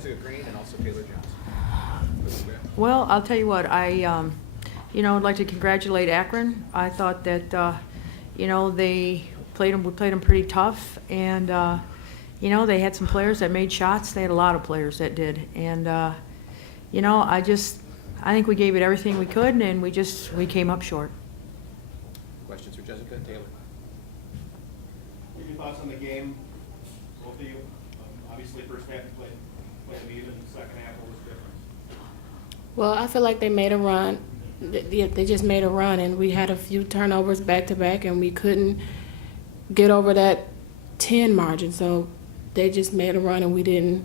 Jessica Green and also Taylor Johnson. Well, I'll tell you what, I'd like to congratulate Akron. I thought that, we played them pretty tough, and, they had some players that made shots. They had a lot of players that did. And, I think we gave it everything we could, and we came up short. Questions for Jessica and Taylor? What are your thoughts on the game, both of you? Obviously, first half you played even, second half what was the difference? Well, I feel like they made a run. They just made a run, and we had a few turnovers back to back, and we couldn't get over that 10 margin. So they just made a run, and we didn't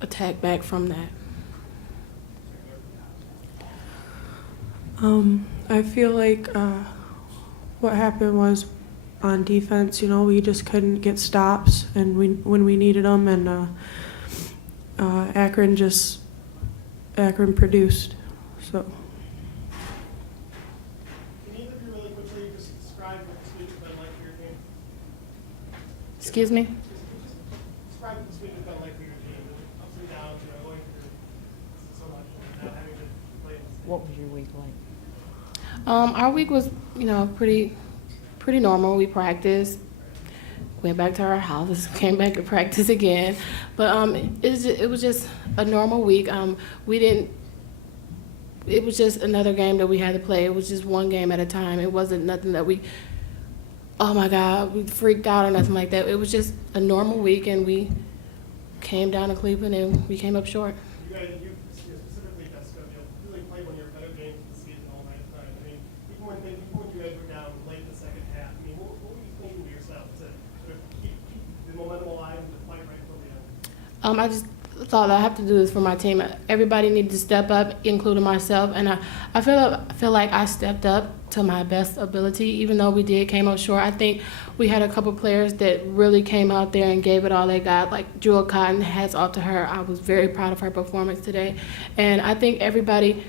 attack back from that. I feel like what happened was on defense, we just couldn't get stops, and when we needed them, and Akron produced. So. Can either of you really quickly just describe what this week has been like for your team? Excuse me? Just describe what this week has been like for your team. Ups and downs, going through so much and not having to play in the same. What was your week like? Our week was, pretty normal. We practiced, went back to our houses, came back to practice again. But it was just a normal week. It was just another game that we had to play. It was just one game at a time. It wasn't nothing that oh my God, we freaked out or nothing like that. It was just a normal week, and we came down to Cleveland and we came up short. You guys, specifically, Jessica, really played one of your better games of the season all night tonight. I mean, even when you guys were down late in the second half, I mean, what were you thinking to yourself to sort of keep the momentum alive and to fight right till the end? I just thought I have to do this for my team. Everybody needed to step up, including myself, and I feel like I stepped up to my best ability, even though we came up short. I think we had a couple players that really came out there and gave it all they got, like Jewel Cotton. Hats off to her. I was very proud of her performance today, and I think everybody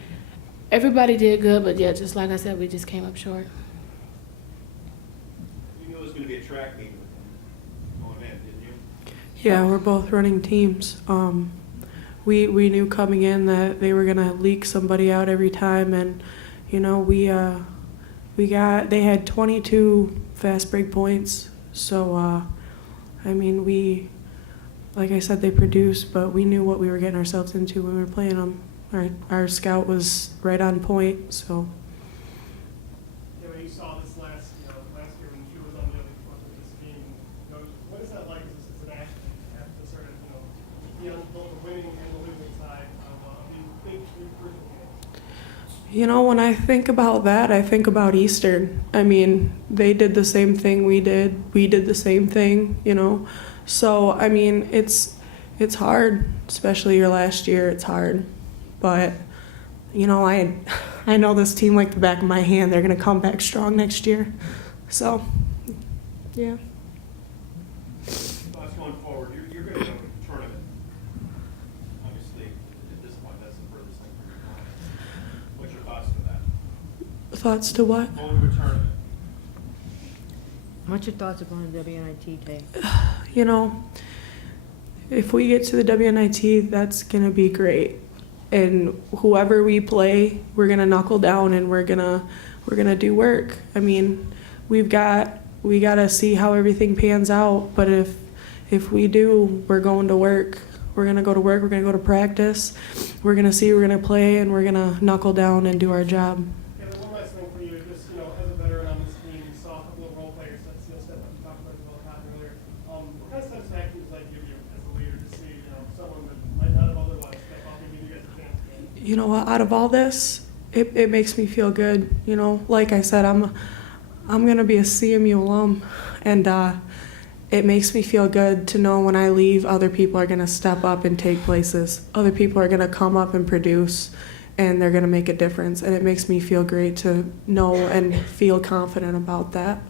did good. But yeah, just like I said, we just came up short. You knew it was going to be a track meet going in, didn't you? Yeah, we're both running teams. We knew coming in that they were gonna leak somebody out every time, and they had 22 fast break points. So like I said, they produced, but we knew what we were getting ourselves into when we were playing them. Our scout was right on point. So. Yeah, when you saw this last year when she was on the other front of this team, what is that like as an athlete to have to sort of, be on both the winning and the losing side of big crucial games? When I think about that, I think about Eastern. I mean, they did the same thing we did. We did the same thing, So, it's hard, especially your last year. It's hard. But, I know this team like the back of my hand. They're going to come back strong next year. So, yeah. Thoughts going forward? You're going to go to the tournament. Obviously, at this point, that's the furthest thing from your mind. What's your thoughts to that? Thoughts to what? Going to a tournament. What's your thoughts upon the WNIT day? If we get to the WNIT, that's going to be great. And whoever we play, we're going to knuckle down and we're going to do work. I mean, we got to see how everything pans out, but if we do, we're going to work. We're going to go to work, we're going to go to practice. We're going to see, we're going to play, and we're going to knuckle down and do our job. Yeah, but one last thing for you, just, as a veteran on this team, you saw a couple of role players that step up. You talked about Will Cotton earlier. What kind of satisfaction does that give you as a leader to see, someone that might not have otherwise step up and give you guys a chance to? You know what? Out of all this, it makes me feel good. Like I said, I'm gonna be a CMU alum, and it makes me feel good to know when I leave, other people are gonna step up and take places. Other people are gonna come up and produce, and they're gonna make a difference. And it makes me feel great to know and feel confident about that.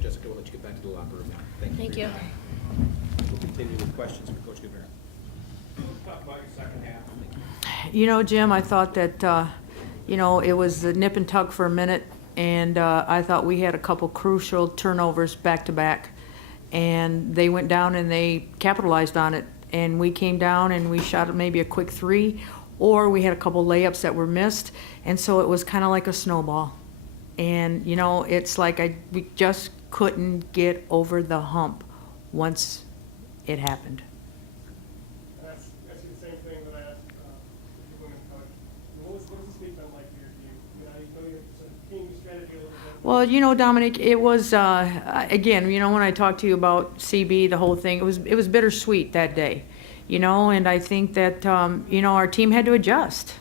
Jessica, we'll let you get back to the locker room now. Thank you. We'll continue with questions for Coach Guevara. Talk about your second half. Jim, I thought that, it was a nip and tuck for a minute, and I thought we had a couple crucial turnovers back to back. and they went down and they capitalized on it. And we came down and we shot maybe a quick 3, or we had a couple layups that were missed, and so it was kind of like a snowball. And you know, it's like we just couldn't get over the hump once it happened. And that's actually the same thing that I asked the women's coach. What was this week been like for your team? I know you sort of team strategy a little bit. Well, you know, Dominic, it was again, you know, when I talked to you about CB, the whole thing, it was bittersweet that day, you know, and I think that you know, our team had to adjust.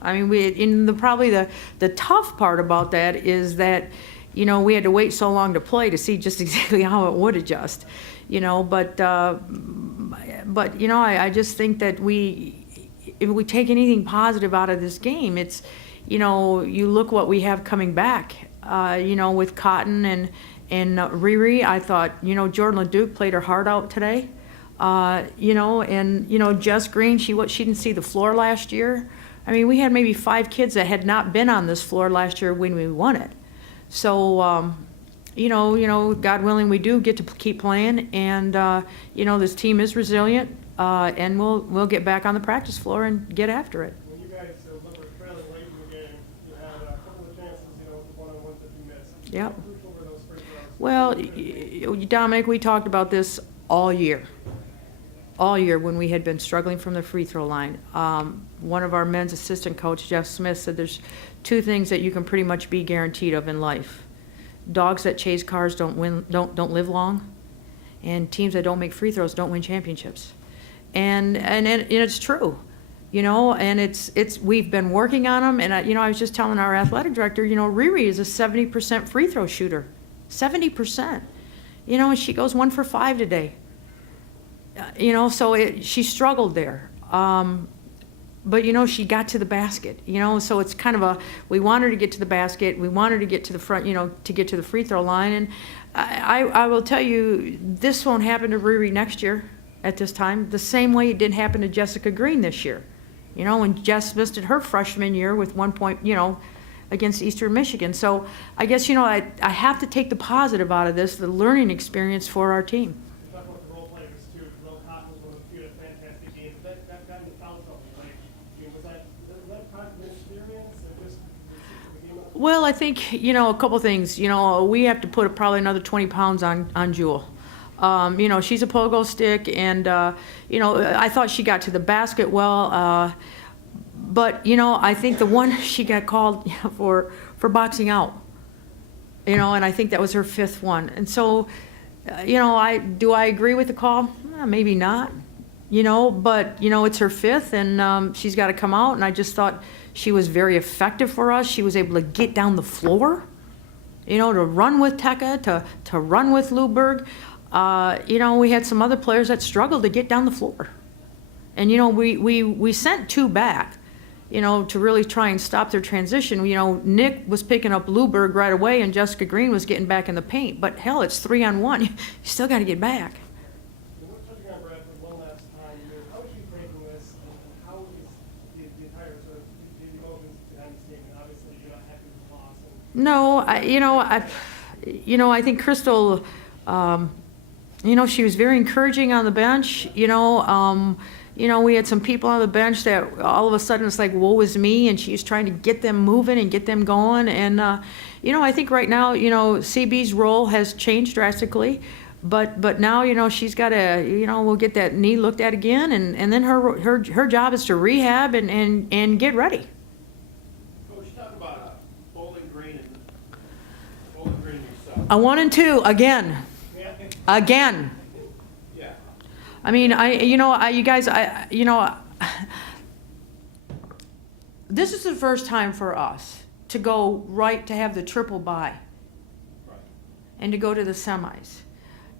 I mean, probably the tough part about that is that, you know, we had to wait so long to play to see just exactly how it would adjust, you know. But you know, I just think that if we take anything positive out of this game, it's, you know, you look what we have coming back, you know, with Cotton and Riri. I thought, you know, Jordan LeDuc played her heart out today, you know, and you know, Jess Green, she didn't see the floor last year. I mean, we had maybe 5 kids that had not been on this floor last year when we won it. So, you know, God willing, we do get to keep playing, and you know, this team is resilient, and we'll get back on the practice floor and get after it. When you guys were trailing late in the game, you had a couple of chances, you know, with the one-on-ones that you missed. Yep. How crucial were those free throws? Well, Dominic, we talked about this all year when we had been struggling from the free throw line. One of our men's assistant coach, Jeff Smith, said there's 2 things that you can pretty much be guaranteed of in life: dogs that chase cars don't live long, and teams that don't make free throws don't win championships. And it's true, you know. And we've been working on them. And you know, I was just telling our athletic director, you know, Riri is a 70% free throw shooter, 70%. You know, and she goes 1 for 5 today. You know, so she struggled there. But, you know, she got to the basket, you know, so it's kind of we want her to get to the basket. We want her to get to the front, you know, to get to the free throw line. And I will tell you, this won't happen to Riri next year at this time, the same way it didn't happen to Jessica Green this year. You know, when Jess missed it her freshman year with 1 point, you know, against Eastern Michigan. So I guess, you know, I have to take the positive out of this, the learning experience for our team. Talk about the role players too. Will Cotton was one of the few that had fantastic games. That got into foul trouble. Like, I mean, was that part of the experience and just the game? Well, I think, you know, a couple things. You know, we have to put probably another 20 pounds on Jewel. You know, she's a pogo stick, and, you know, I thought she got to the basket well. But, you know, I think the one she got called for boxing out, you know, and I think that was her 5th one. And so, you know, do I agree with the call? Maybe not, you know, but, you know, it's her 5th, and she's got to come out. And I just thought she was very effective for us. She was able to get down the floor, you know, to run with Tekka, to run with Luberg. You know, we had some other players that struggled to get down the floor. And, you know, we sent 2 back, you know, to really try and stop their transition. You know, Nick was picking up Luberg right away, and Jessica Green was getting back in the paint. But hell, it's 3-on-1. You still got to get back. We're touching on Bradford one last time. How is she breaking this, and how is the entire sort of the emotions behind this game? And obviously, you're not happy with the loss. No, I think Crystal, you know, she was very encouraging on the bench. You know, we had some people on the bench that all of a sudden it's like, woe is me, and she's trying to get them moving and get them going. And, you know, I think right now, you know, CB's role has changed drastically. But now, you know, she's got to, you know, we'll get that knee looked at again, and then her job is to rehab and get ready. Coach, talk about Bowling Green and yourself. A 1 and 2 again. Again. Yeah. I mean, you guys, this is the first time for us to go right to have the triple bye. Right. And to go to the semis.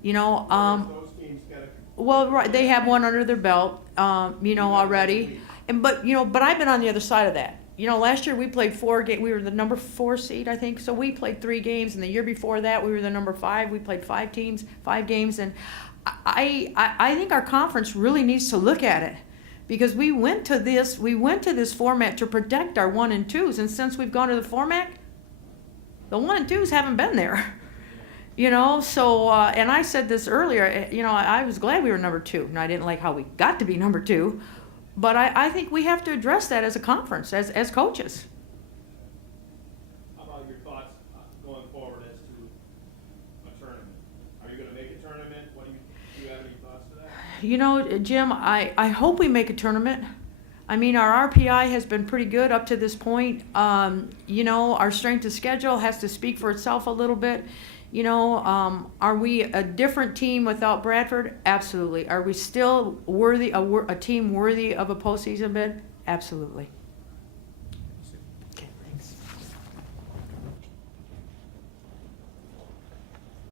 You know, Those teams gotta. well, right, they have one under their belt, you know, already. But I've been on the other side of that. You know, last year we played 4 games. We were the number 4 seed, I think. So we played 3 games, and the year before that we were the number 5. We played 5 games, and I think our conference really needs to look at it, because we went to this format to protect our 1 and 2s, and since we've gone to the format, the 1 and 2s haven't been there. You know, so, and I said this earlier, you know, I was glad we were number 2. And I didn't like how we got to be number 2. But I think we have to address that as a conference, as coaches. How about your thoughts going forward as to a tournament? Are you gonna make a tournament? Do you have any thoughts to that? You know, Jim, I hope we make a tournament. I mean, our RPI has been pretty good up to this point. You know, our strength of schedule has to speak for itself a little bit. You know, are we a different team without Bradford? Absolutely. Are we still worthy, a team worthy of a postseason bid? Absolutely.